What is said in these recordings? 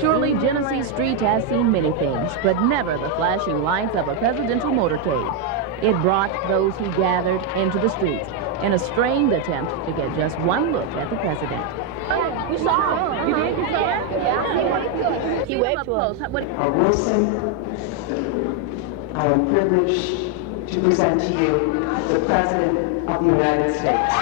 Surely Genesee Street has seen many things, but never the flashing lights of a presidential motorcade. It brought those who gathered into the streets in a strained attempt to get just one look at the president. We saw him. You did? You saw him? Yeah. He waved to us. Wilson, I am privileged to present to you the President of the United States.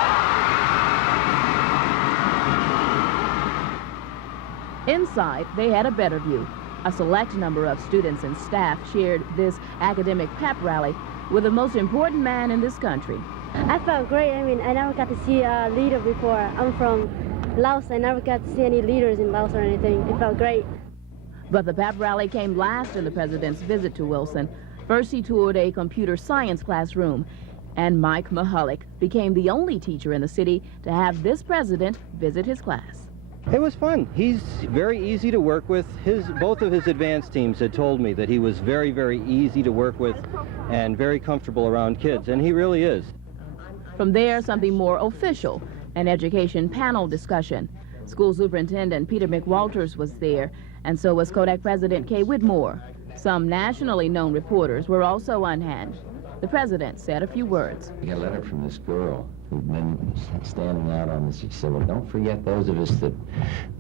Inside, they had a better view. A select number of students and staff shared this academic pep rally with the most important man in this country. I felt great. I mean, I never got to see a leader before. I'm from Laos. I never got to see any leaders in Laos or anything. It felt great. But the pep rally came last in the president's visit to Wilson. First, he toured a computer science classroom, and Mike Mahalik became the only teacher in the city to have this president visit his class. It was fun. He's very easy to work with. Both of his advanced teams had told me that he was very, very easy to work with and very comfortable around kids, and he really is. From there, something more official, an education panel discussion. School Superintendent Peter McWalters was there, and so was Kodak President Kay Whitmore. Some nationally known reporters were also on hand. The president said a few words. We got a letter from this girl who'd been standing out on this. She said, well, don't forget those of us that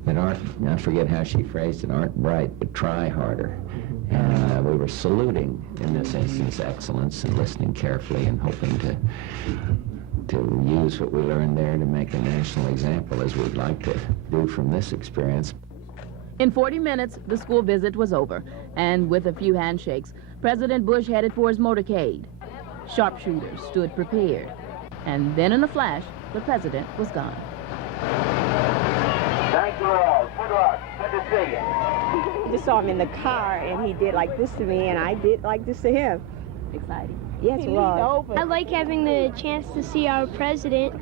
aren't, I forget how she phrased it, aren't bright, but try harder. And we were saluting, in this instance, excellence and listening carefully and hoping to use what we learned there to make a national example, as we'd like to do from this experience. In 40 minutes, the school visit was over, and with a few handshakes, President Bush headed for his motorcade. Sharpshooters stood prepared, and then in a flash, the president was gone. Thank you all. Good luck. Good to see you. I just saw him in the car, and he did like this to me, and I did like this to him. Exciting. Yes, it was. I like having the chance to see our president,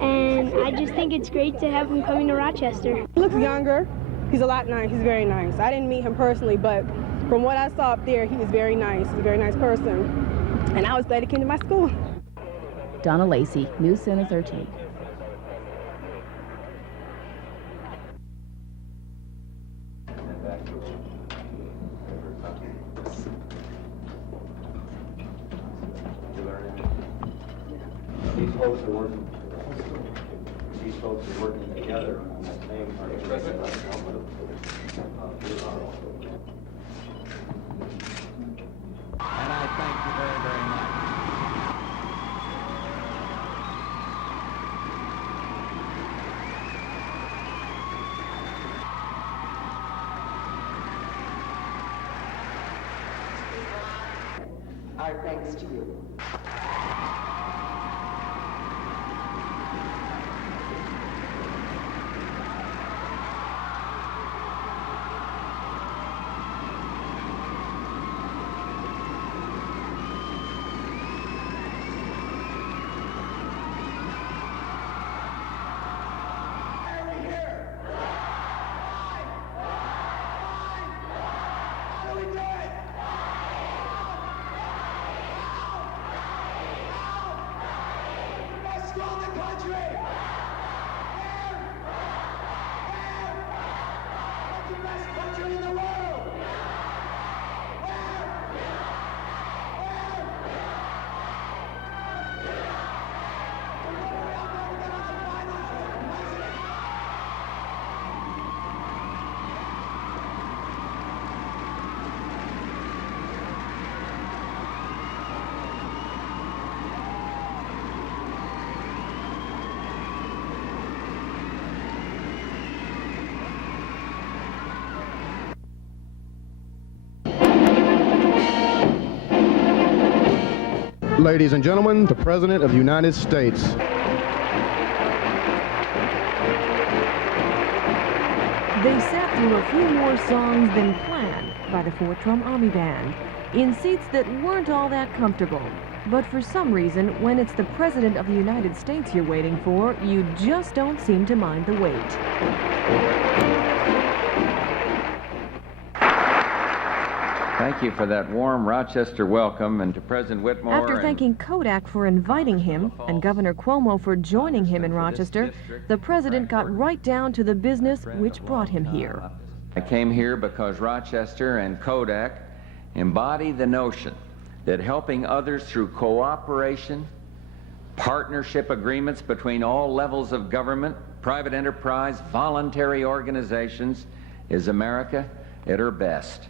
and I just think it's great to have him coming to Rochester. He looks younger. He's a lot nice. He's very nice. I didn't meet him personally, but from what I saw up there, he was very nice. He's a very nice person. And I was glad he came to my school. Donna Lacey, News Center 13. These folks are working together on that name. And I thank you very, very much. Our thanks to you. Ladies and gentlemen, the President of the United States. They sat through a few more songs than planned by the Fort Drum Army Band in seats that weren't all that comfortable. But for some reason, when it's the President of the United States you're waiting for, you just don't seem to mind the wait. Thank you for that warm Rochester welcome, and to President Whitmore. After thanking Kodak for inviting him and Governor Cuomo for joining him in Rochester, the president got right down to the business which brought him here. I came here because Rochester and Kodak embody the notion that helping others through cooperation, partnership agreements between all levels of government, private enterprise, voluntary organizations, is America at her best.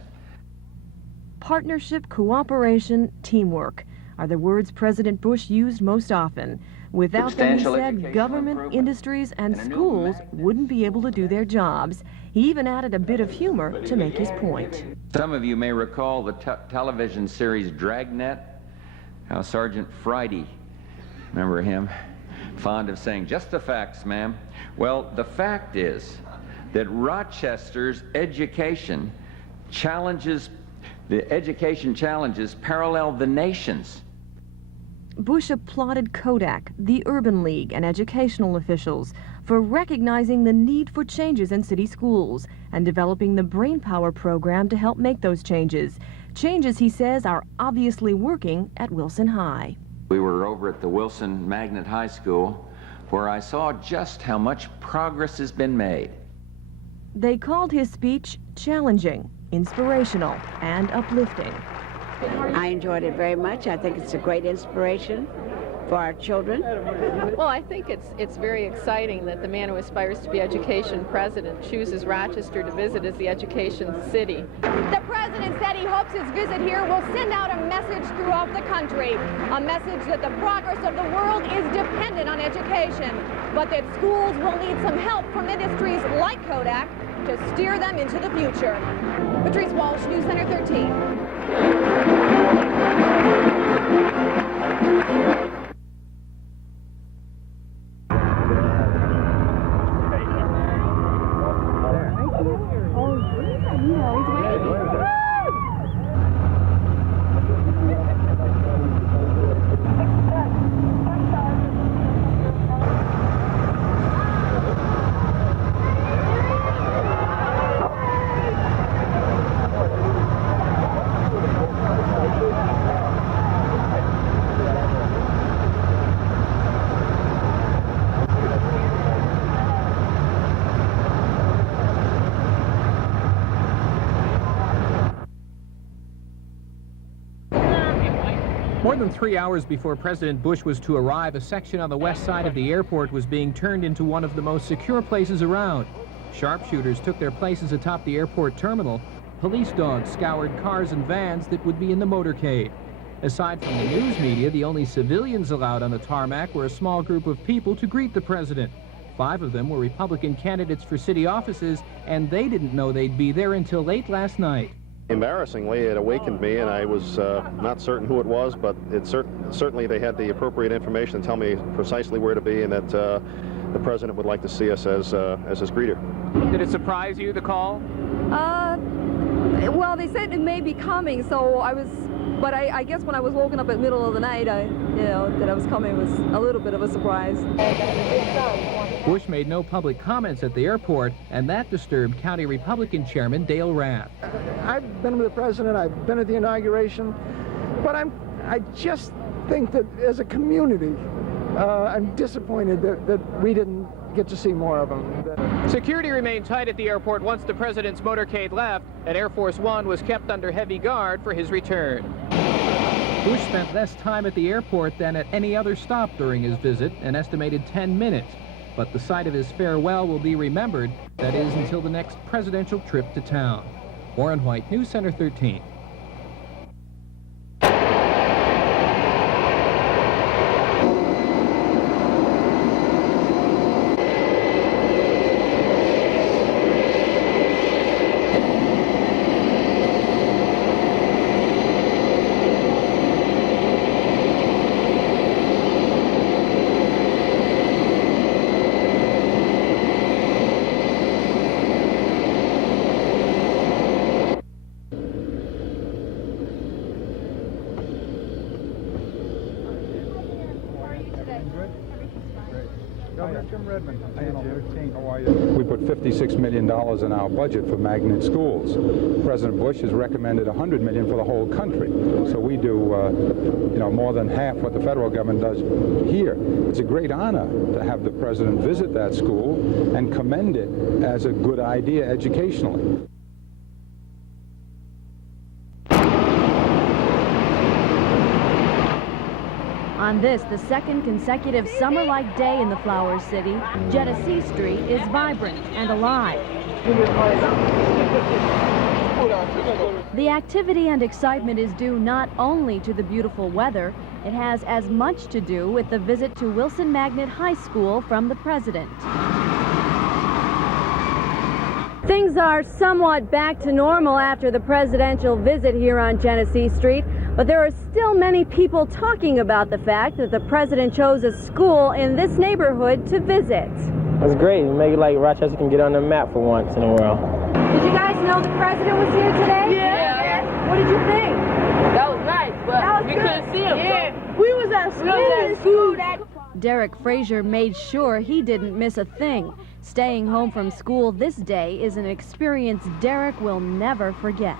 Partnership, cooperation, teamwork are the words President Bush used most often. Without them, he said, government, industries, and schools wouldn't be able to do their jobs. He even added a bit of humor to make his point. Some of you may recall the television series Dragnet, how Sergeant Friday, remember him, fond of saying, "Just the facts, ma'am." Well, the fact is that Rochester's education challenges parallel the nation's. Bush applauded Kodak, the Urban League, and educational officials for recognizing the need for changes in city schools and developing the Brainpower program to help make those changes. Changes, he says, are obviously working at Wilson High. We were over at the Wilson Magnet High School, where I saw just how much progress has been made. They called his speech challenging, inspirational, and uplifting. I enjoyed it very much. I think it's a great inspiration for our children. Well, I think it's very exciting that the man who aspires to be education president chooses Rochester to visit as the education city. The president said he hopes his visit here will send out a message throughout the country, a message that the progress of the world is dependent on education, but that schools will need some help from industries like Kodak to steer them into the future. Patrice Walsh, News Center 13. More than 3 hours before President Bush was to arrive, a section on the west side of the airport was being turned into one of the most secure places around. Sharpshooters took their places atop the airport terminal. Police dogs scoured cars and vans that would be in the motorcade. Aside from the news media, the only civilians allowed on the tarmac were a small group of people to greet the president. 5 of them were Republican candidates for city offices, and they didn't know they'd be there until late last night. Embarrassingly, it awakened me, and I was not certain who it was, but it certainly they had the appropriate information to tell me precisely where to be, and that the president would like to see us as his greeter. Did it surprise you, the call? Well, they said it may be coming, so but I guess when I was woken up in the middle of the night, that I was coming was a little bit of a surprise. Bush made no public comments at the airport, and that disturbed County Republican Chairman Dale Rath. I've been with the president, I've been at the inauguration, but I just think that as a community, I'm disappointed that we didn't get to see more of him. Security remained tight at the airport once the president's motorcade left, and Air Force One was kept under heavy guard for his return. Bush spent less time at the airport than at any other stop during his visit, an estimated 10 minutes. But the site of his farewell will be remembered, that is, until the next presidential trip to town. Warren White, News Center 13. We put $56 million in our budget for magnet schools. President Bush has recommended $100 million for the whole country. So we do, more than half what the federal government does here. It's a great honor to have the president visit that school and commend it as a good idea educationally. On this, the second consecutive summer-like day in the Flower City, Genesee Street is vibrant and alive. The activity and excitement is due not only to the beautiful weather, it has as much to do with the visit to Wilson Magnet High School from the president. Things are somewhat back to normal after the presidential visit here on Genesee Street, but there are still many people talking about the fact that the president chose a school in this neighborhood to visit. That's great. Make it like Rochester can get on the map for once in a while. Did you guys know the president was here today? Yeah. What did you think? That was nice, but we couldn't see him. Yeah. We was at school. Derek Frazier made sure he didn't miss a thing. Staying home from school this day is an experience Derek will never forget.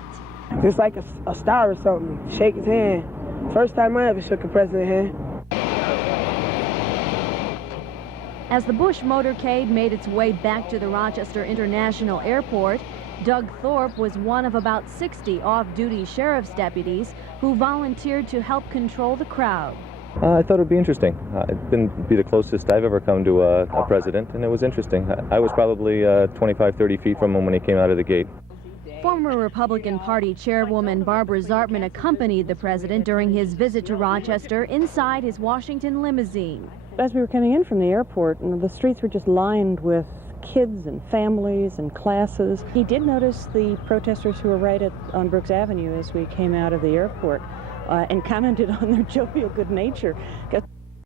It's like a star or something. Shake his hand. First time I ever shook a president's hand. As the Bush motorcade made its way back to the Rochester International Airport, Doug Thorpe was one of about 60 off-duty sheriff's deputies who volunteered to help control the crowd. I thought it would be interesting. It'd be the closest I've ever come to a president, and it was interesting. I was probably 25, 30 feet from him when he came out of the gate. Former Republican Party Chairwoman Barbara Zartman accompanied the president during his visit to Rochester inside his Washington limousine. As we were coming in from the airport, the streets were just lined with kids and families and classes. He did notice the protesters who were right on Brooks Avenue as we came out of the airport and commented on their jovial good nature.